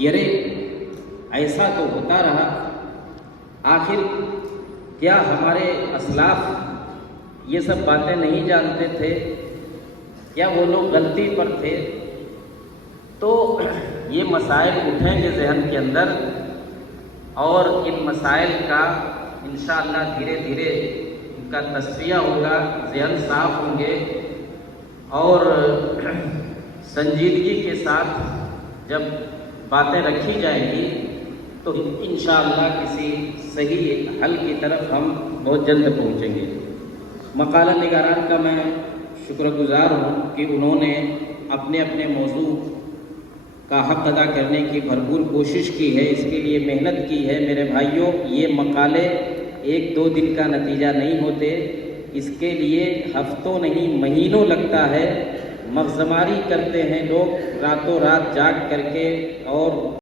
یرے ایسا تو ہوتا رہا، آخر کیا ہمارے اسلاف یہ سب باتیں نہیں جانتے تھے؟ کیا وہ لوگ غلطی پر تھے؟ تو یہ مسائل اٹھیں گے ذہن کے اندر، اور ان مسائل کا انشاءاللہ دھیرے دھیرے ان کا تصفیہ ہوگا، ذہن صاف ہوں گے، اور سنجیدگی کے ساتھ جب باتیں رکھی جائیں گی تو انشاءاللہ کسی صحیح حل کی طرف ہم بہت جلد پہنچیں گے۔ مقالہ نگاران کا میں شکر گزار ہوں کہ انہوں نے اپنے اپنے موضوع کا حق ادا کرنے کی بھرپور کوشش کی ہے، اس کے لیے محنت کی ہے۔ میرے بھائیوں، یہ مقالے ایک دو دن کا نتیجہ نہیں ہوتے، اس کے لیے ہفتوں نہیں مہینوں لگتا ہے۔ مغزماری کرتے ہیں لوگ راتوں رات جاگ کر کے، اور